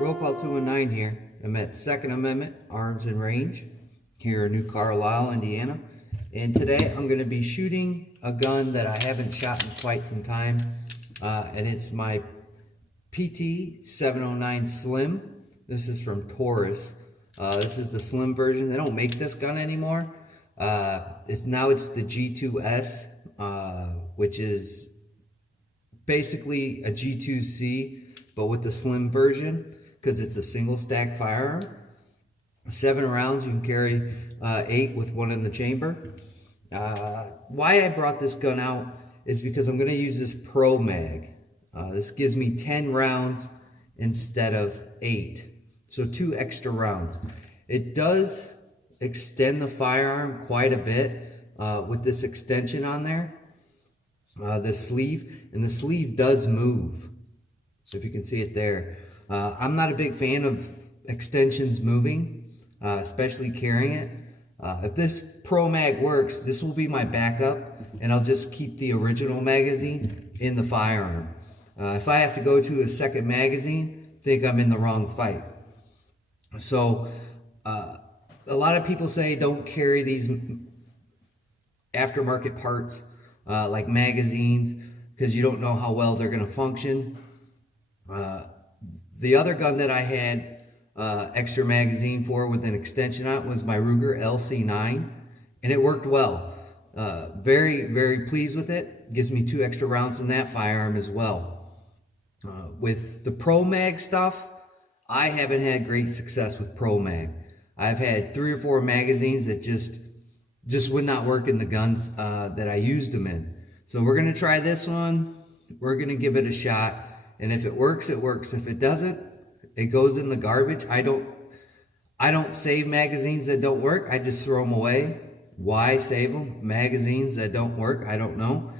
Roll call 219 here. I'm at Second Amendment Arms and Range here in New Carlisle, Indiana. And today I'm going to be shooting a gun that I haven't shot in quite some time. And it's my PT 709 Slim. This is from Taurus. This is the Slim version. They don't make this gun anymore. It's the G2S, which is basically a G2C, but with the Slim version, because it's a single stack firearm. 7 rounds, you can carry 8 with one in the chamber. Why I brought this gun out is because I'm going to use this Pro Mag. This gives me 10 rounds instead of 8, so 2 extra rounds. It does extend the firearm quite a bit with this extension on there, the sleeve, and the sleeve does move. So if you can see it there. I'm not a big fan of extensions moving, especially carrying it. If this Pro Mag works, this will be my backup, and I'll just keep the original magazine in the firearm. If I have to go to a second magazine, I think I'm in the wrong fight. So a lot of people say don't carry these aftermarket parts like magazines because you don't know how well they're going to function. The other gun that I had extra magazine for with an extension on it was my Ruger LC9, and it worked well. Very, very pleased with it. Gives me 2 extra rounds in that firearm as well. With the Pro Mag stuff, I haven't had great success with Pro Mag. I've had 3 or 4 magazines that just would not work in the guns that I used them in. So we're going to try this one. We're going to give it a shot. And if it works, it works. If it doesn't, it goes in the garbage. I don't save magazines that don't work. I just throw them away. Why save them? Magazines that don't work, I don't know.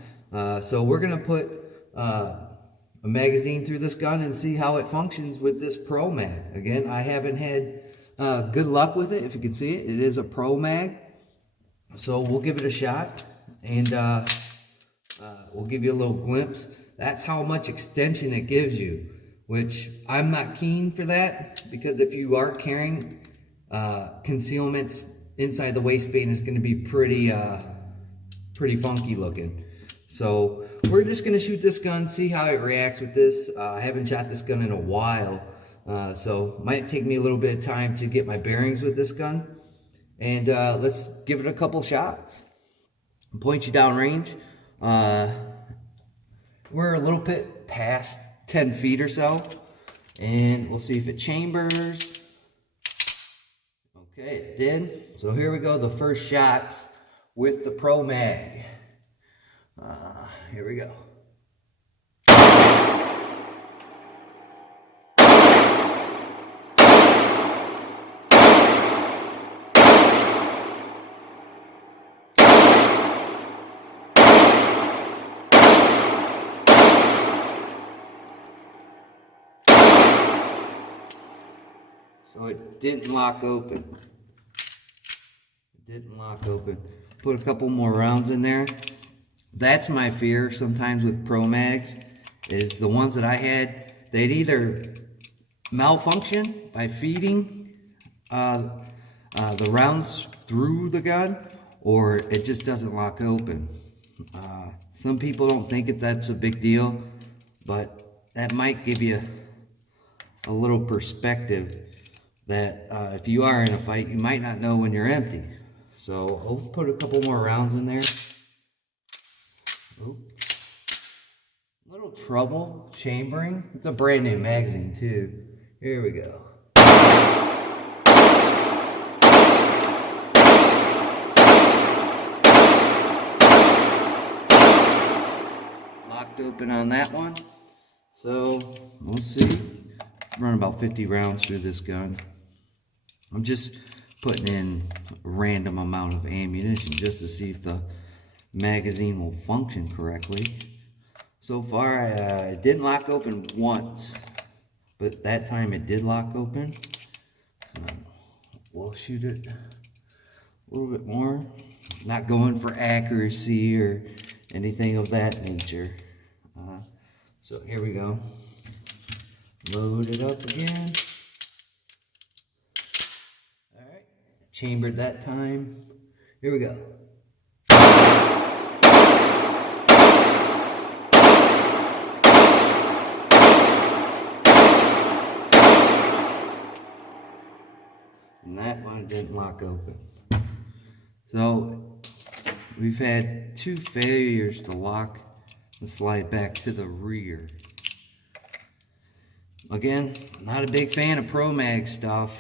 So we're going to put a magazine through this gun and see how it functions with this Pro Mag. Again, I haven't had good luck with it. If you can see it, it is a Pro Mag. So we'll give it a shot, and we'll give you a little glimpse. That's how much extension it gives you, which I'm not keen for that, because if you are carrying concealments inside the waistband, is going to be pretty funky looking. So we're just going to shoot this gun, see how it reacts with this. I haven't shot this gun in a while, so it might take me a little bit of time to get my bearings with this gun. And let's give it a couple shots. Point you down range. We're a little bit past 10 feet or so, and we'll see if it chambers. Okay, it did. So here we go, the first shots with the Pro Mag. Here we go. So it didn't lock open. It didn't lock open. Put a couple more rounds in there. That's my fear sometimes with Pro Mags, is the ones that I had, they'd either malfunction by feeding the rounds through the gun, or it just doesn't lock open. Some people don't think that's a big deal, but that might give you a little perspective that if you are in a fight, you might not know when you're empty. So I'll put a couple more rounds in there. Oh. Little trouble chambering. It's a brand new magazine too. Here we go. Locked open on that one. So we'll see. Run about 50 rounds through this gun. I'm just putting in a random amount of ammunition just to see if the magazine will function correctly. So far, it didn't lock open once, but that time it did lock open. So we'll shoot it a little bit more. Not going for accuracy or anything of that nature. So here we go. Load it up again. chambered that time. Here we go. And that one didn't lock open. So we've had 2 failures to lock the slide back to the rear. Again, not a big fan of ProMag stuff.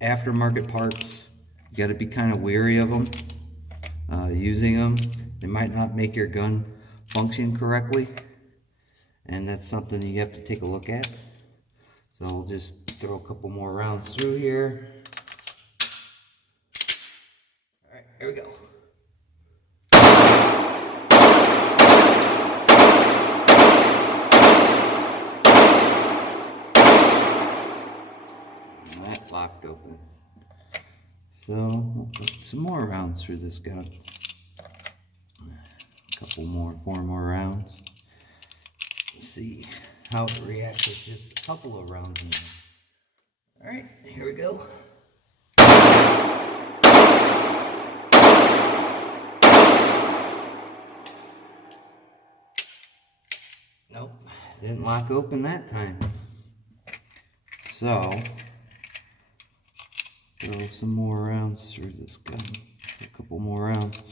Aftermarket parts, you got to be kind of wary of them. Using them, they might not make your gun function correctly, and that's something you have to take a look at. So we'll just throw a couple more rounds through here. All right, here we go. And that locked open. So we'll put some more rounds through this gun. A couple more, 4 more rounds. Let's see how it reacts with just a couple of rounds in there. All right, here we go. Nope, didn't lock open that time. So, throw some more rounds through this gun. A couple more rounds.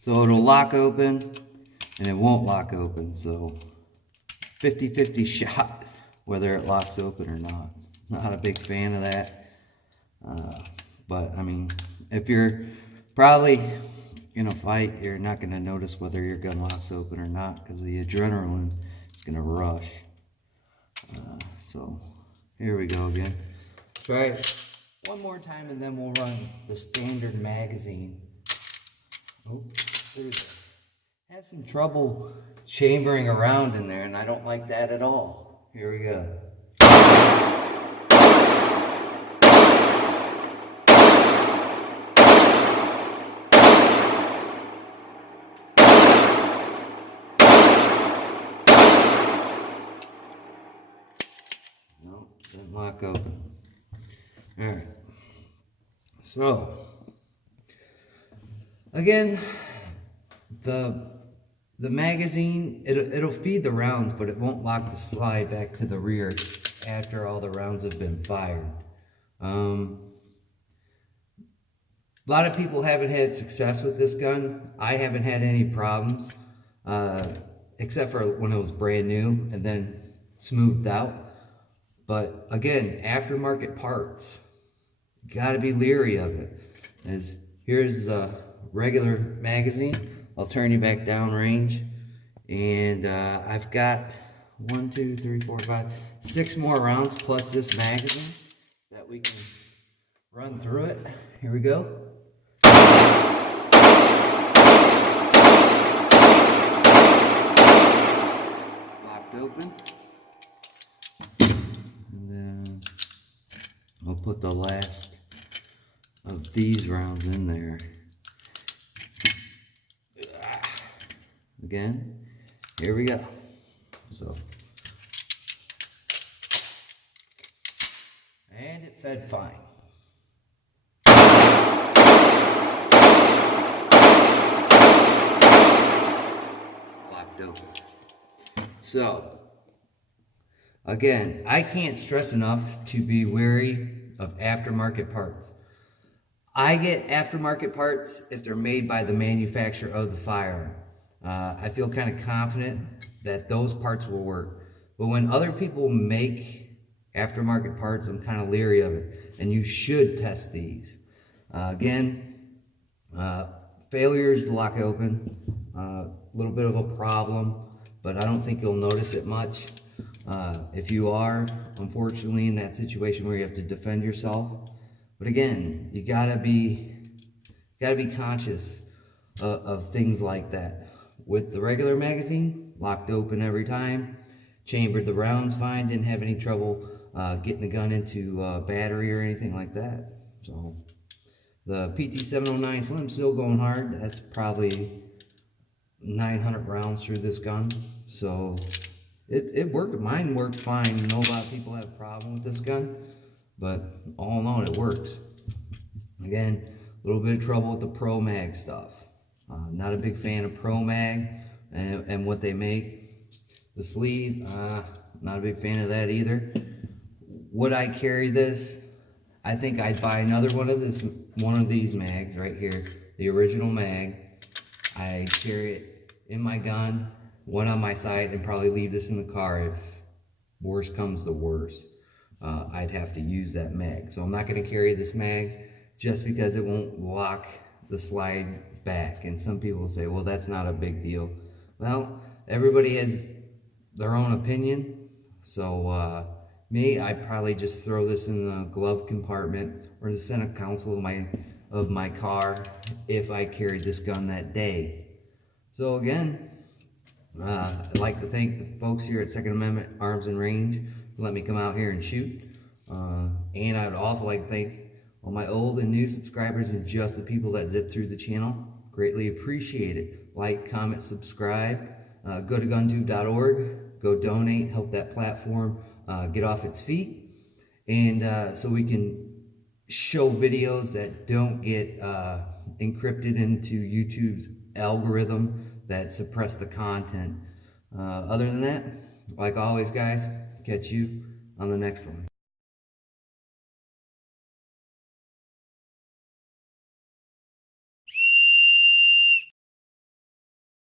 So it'll lock open and it won't lock open. So 50-50 shot whether it locks open or not. Not a big fan of that. But I mean, if you're probably in a fight, you're not going to notice whether your gun locks open or not because the adrenaline is going to rush. So here we go again. Try it one more time and then we'll run the standard magazine. Oh, had some trouble chambering around in there, and I don't like that at all. Here we go. Nope, didn't lock open. All right. So again, the magazine, it'll feed the rounds, but it won't lock the slide back to the rear after all the rounds have been fired. A lot of people haven't had success with this gun. I haven't had any problems, except for when it was brand new and then smoothed out. But again, aftermarket parts, you gotta be leery of it. Here's a regular magazine. I'll turn you back down range, and I've got 1, 2, 3, 4, 5, 6 more rounds plus this magazine that we can run through it. Here we go. Locked open, and then I'll put the last of these rounds in there. Again, here we go. So, and it fed fine. Locked open. So, again, I can't stress enough to be wary of aftermarket parts. I get aftermarket parts if they're made by the manufacturer of the firearm. I feel kind of confident that those parts will work. But when other people make aftermarket parts, I'm kind of leery of it. And you should test these. Failures to lock open, a little bit of a problem, but I don't think you'll notice it much. If you are, unfortunately, in that situation where you have to defend yourself. But again, you gotta be conscious of things like that. With the regular magazine, locked open every time, chambered the rounds fine, didn't have any trouble getting the gun into battery or anything like that. So the PT709 Slim still going hard. That's probably 900 rounds through this gun. So it worked. Mine works fine. I know a lot of people have a problem with this gun. but all in all, it works. Again, a little bit of trouble with the Pro Mag stuff. Not a big fan of Pro Mag and what they make. The sleeve, not a big fan of that either. Would I carry this? I think I'd buy another one of these mags right here, the original mag. I carry it in my gun, one on my side, and probably leave this in the car if worse comes to worse. I'd have to use that mag. So I'm not going to carry this mag just because it won't lock the slide back. And some people say, well, that's not a big deal. Well, everybody has their own opinion. So me, I'd probably just throw this in the glove compartment or the center console of my car if I carried this gun that day. So again, I'd like to thank the folks here at Second Amendment Arms and Range for letting me come out here and shoot. And I would also like to thank all my old and new subscribers and just the people that zip through the channel. Greatly appreciate it. Like, comment, subscribe. Go to guntube.org. Go donate. Help that platform get off its feet. And so we can show videos that don't get encrypted into YouTube's algorithm that suppress the content. Other than that, like always, guys, catch you on the next one.